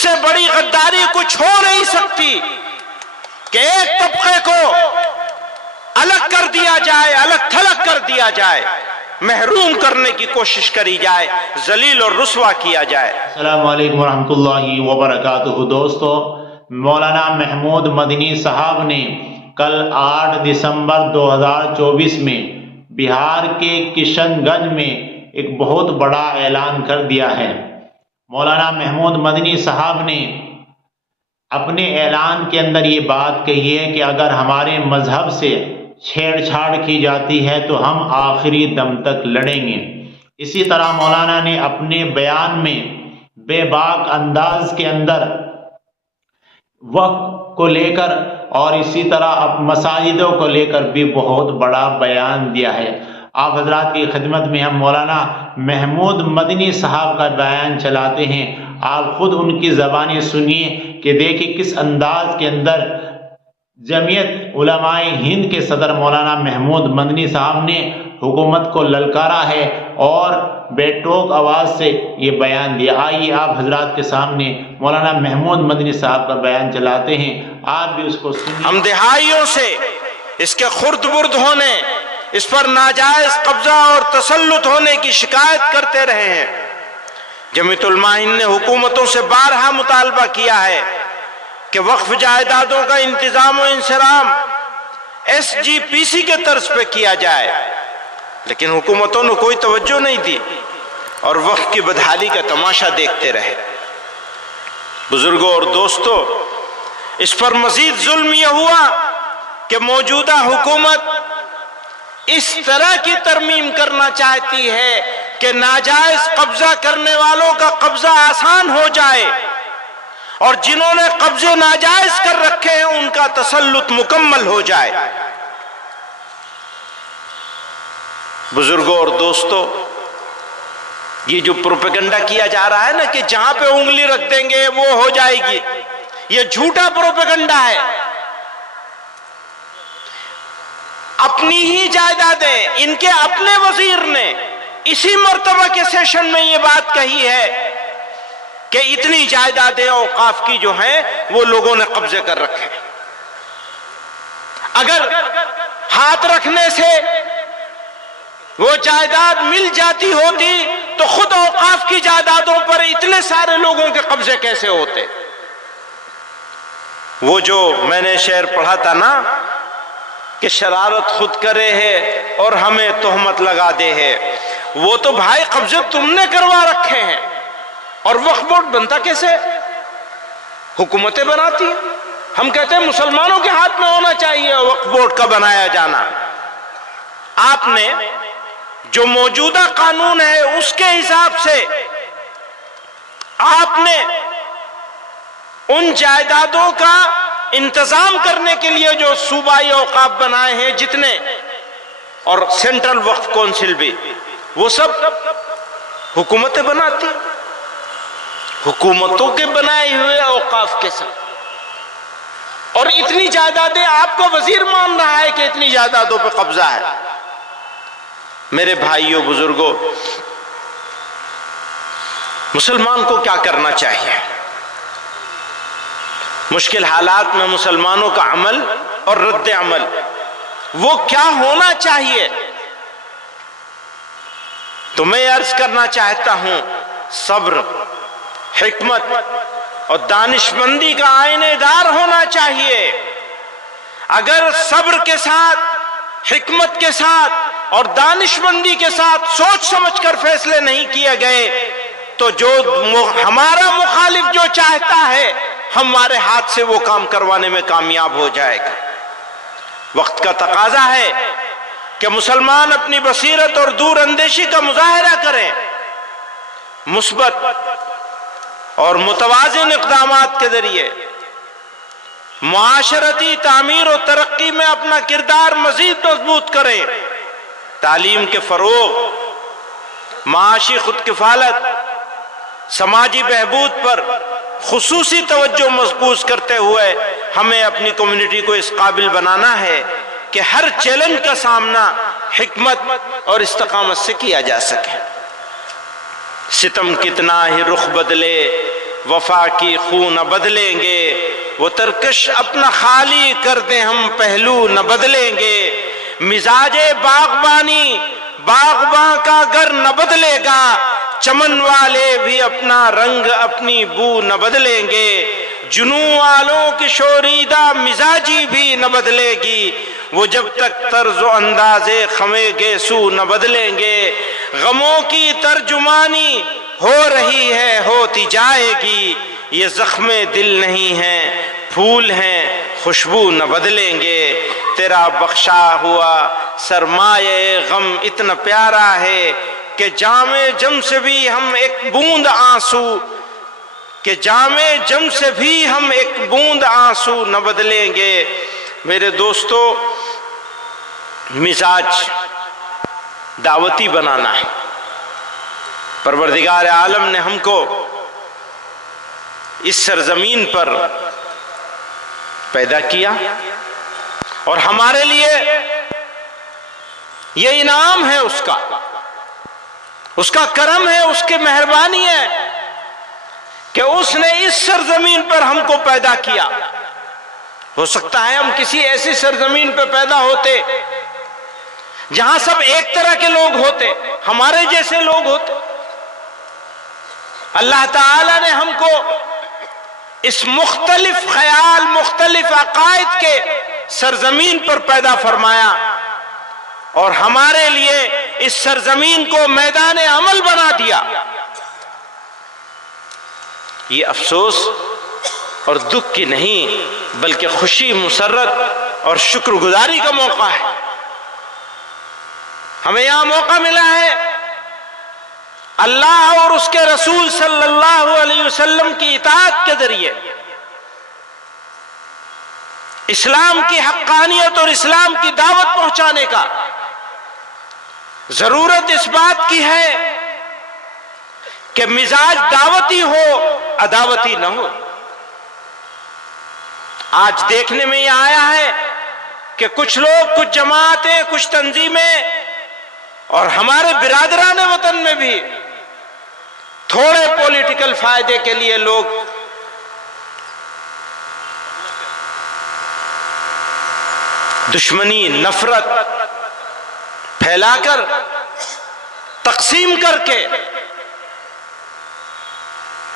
سے بڑی غداری کچھ ہو نہیں سکتی کہ ایک طبقے کو الگ کر دیا جائے، الگ تھلگ کر دیا جائے، محروم کرنے کی کوشش کری جائے، ذلیل اور رسوا کیا جائے۔ السلام علیکم ورحمۃ اللہ وبرکاتہ۔ دوستو، مولانا محمود مدنی صاحب نے کل 8 دسمبر 2024 میں بہار کے کشن گنج میں ایک بہت بڑا اعلان کر دیا ہے۔ مولانا محمود مدنی صاحب نے اپنے اعلان کے اندر یہ بات کہی ہے کہ اگر ہمارے مذہب سے چھیڑ چھاڑ کی جاتی ہے تو ہم آخری دم تک لڑیں گے۔ اسی طرح مولانا نے اپنے بیان میں بے باک انداز کے اندر وقت کو لے کر اور اسی طرح مساجدوں کو لے کر بھی بہت بڑا بیان دیا ہے۔ آپ حضرات کی خدمت میں ہم مولانا محمود مدنی صاحب کا بیان چلاتے ہیں، آپ خود ان کی زبانیں سنیے کہ دیکھیں کس انداز کے اندر جمعیت علماء ہند کے صدر مولانا محمود مدنی صاحب نے حکومت کو للکارا ہے اور بے ٹوک آواز سے یہ بیان دیا۔ آئیے آپ حضرات کے سامنے مولانا محمود مدنی صاحب کا بیان چلاتے ہیں، آپ بھی اس کو سنیے۔ ہم دہائیوں سے اس کے خرد برد ہونے، اس پر ناجائز قبضہ اور تسلط ہونے کی شکایت کرتے رہے ہیں۔ جمعیت علماء ہند نے حکومتوں سے بارہا مطالبہ کیا ہے کہ وقف جائیدادوں کا انتظام و انصرام SGPC کے طرز پہ کیا جائے، لیکن حکومتوں نے کوئی توجہ نہیں دی اور وقف کی بدحالی کا تماشا دیکھتے رہے۔ بزرگوں اور دوستو، اس پر مزید ظلم یہ ہوا کہ موجودہ حکومت اس طرح کی ترمیم کرنا چاہتی ہے کہ ناجائز قبضہ کرنے والوں کا قبضہ آسان ہو جائے اور جنہوں نے قبضے ناجائز کر رکھے ہیں ان کا تسلط مکمل ہو جائے۔ بزرگوں اور دوستو، یہ جو پروپیگنڈا کیا جا رہا ہے نا کہ جہاں پہ انگلی رکھ دیں گے وہ ہو جائے گی، یہ جھوٹا پروپیگنڈا ہے۔ اپنی ہی جائیدادیں ان کے اپنے وزیر نے اسی مرتبہ کے سیشن میں یہ بات کہی ہے کہ اتنی جائیدادیں اوقاف کی جو ہیں وہ لوگوں نے قبضے کر رکھے۔ اگر ہاتھ رکھنے سے وہ جائیداد مل جاتی ہوتی تو خود اوقاف کی جائیدادوں پر اتنے سارے لوگوں کے قبضے کیسے ہوتے؟ وہ جو میں نے شعر پڑھا تھا نا کہ شرارت خود کرے ہے اور ہمیں تہمت لگا دے ہے، وہ تو بھائی قبضے تم نے کروا رکھے ہیں۔ اور وقف بورڈ بنتا کیسے؟ حکومتیں بناتی ہیں۔ ہم کہتے ہیں مسلمانوں کے ہاتھ میں ہونا چاہیے وقف بورڈ کا بنایا جانا۔ آپ نے جو موجودہ قانون ہے اس کے حساب سے آپ نے ان جائیدادوں کا انتظام کرنے کے لیے جو صوبائی اوقاف بنائے ہیں جتنے، اور سینٹرل وقف کونسل بھی، وہ سب حکومتیں بناتی، حکومتوں کے بنائے ہوئے اوقاف کے ساتھ، اور اتنی جائیدادیں آپ کا وزیر مان رہا ہے کہ اتنی جائیدادوں پہ قبضہ ہے۔ میرے بھائیوں بزرگوں، مسلمان کو کیا کرنا چاہیے؟ مشکل حالات میں مسلمانوں کا عمل اور رد عمل وہ کیا ہونا چاہیے؟ تو میں عرض کرنا چاہتا ہوں، صبر، حکمت اور دانشمندی کا آئینہ دار ہونا چاہیے۔ اگر صبر کے ساتھ، حکمت کے ساتھ اور دانشمندی کے ساتھ سوچ سمجھ کر فیصلے نہیں کیے گئے تو جو ہمارا مخالف جو چاہتا ہے ہمارے ہاتھ سے وہ کام کروانے میں کامیاب ہو جائے گا۔ وقت کا تقاضا ہے کہ مسلمان اپنی بصیرت اور دور اندیشی کا مظاہرہ کریں، مثبت اور متوازن اقدامات کے ذریعے معاشرتی تعمیر و ترقی میں اپنا کردار مزید مضبوط کریں، تعلیم کے فروغ، معاشی خود کفالت، سماجی بہبود پر خصوصی توجہ مرکوز کرتے ہوئے ہمیں اپنی کمیونٹی کو اس قابل بنانا ہے کہ ہر چیلنج کا سامنا حکمت اور استقامت سے کیا جا سکے۔ ستم کتنا ہی رخ بدلے وفا کی خون نہ بدلیں گے، وہ ترکش اپنا خالی کر دیں ہم پہلو نہ بدلیں گے، مزاج باغبانی باغباں کا گر نہ بدلے گا، چمن والے بھی اپنا رنگ اپنی بو نہ بدلیں گے، جنوں والوں کی شوریدہ مزاجی بھی نہ بدلے گی، وہ جب تک طرز و انداز خمے گیسو نہ بدلیں گے، غموں کی ترجمانی ہو رہی ہے ہوتی جائے گی، یہ زخم دل نہیں ہیں پھول ہیں خوشبو نہ بدلیں گے، تیرا بخشا ہوا سرمایہ غم اتنا پیارا ہے کہ جام جم سے بھی ہم ایک بوند آنسو، کہ جام جم سے بھی ہم ایک بوند آنسو نہ بدلیں گے۔ میرے دوستو، مزاج دعوتی بنانا ہے۔ پروردگار عالم نے ہم کو اس سرزمین پر پیدا کیا اور ہمارے لیے یہ انعام ہے اس کا کرم ہے، اس کی مہربانی ہے کہ اس نے اس سرزمین پر ہم کو پیدا کیا۔ ہو سکتا ہے ہم کسی ایسی سرزمین پہ پیدا ہوتے جہاں سب ایک طرح کے لوگ ہوتے، ہمارے جیسے لوگ ہوتے۔ اللہ تعالی نے ہم کو اس مختلف خیال، مختلف عقائد کے سرزمین پر پیدا فرمایا اور ہمارے لیے اس سرزمین کو میدان عمل بنا دیا۔ یہ افسوس اور دکھ کی نہیں بلکہ خوشی، مسرت اور شکر گزاری کا موقع ہے۔ ہمیں یہاں موقع ملا ہے اللہ اور اس کے رسول صلی اللہ علیہ وسلم کی اطاعت کے ذریعے اسلام کی حقانیت اور اسلام کی دعوت پہنچانے کا۔ ضرورت اس بات کی ہے کہ مزاج دعوتی ہو، عداوتی نہ ہو۔ آج دیکھنے میں یہ آیا ہے کہ کچھ لوگ، کچھ جماعتیں، کچھ تنظیمیں اور ہمارے برادران وطن میں بھی تھوڑے پولیٹیکل فائدے کے لیے لوگ دشمنی، نفرت پھیلا کر، تقسیم کر کے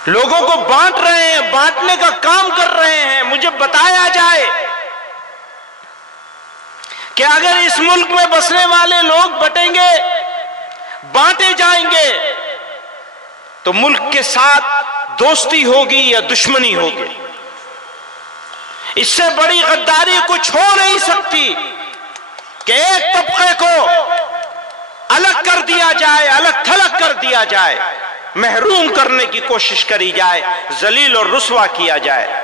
لوگوں کو بانٹ رہے ہیں، بانٹنے کا کام کر رہے ہیں۔ مجھے بتایا جائے کہ اگر اس ملک میں بسنے والے لوگ بٹیں گے، بانٹے جائیں گے تو ملک کے ساتھ دوستی ہوگی یا دشمنی ہوگی؟ اس سے بڑی غداری کچھ ہو نہیں سکتی کہ ایک طبقے کو الگ کر دیا جائے، الگ تھلگ کر دیا جائے، محروم کرنے کی کوشش کری جائے، ذلیل اور رسوا کیا جائے۔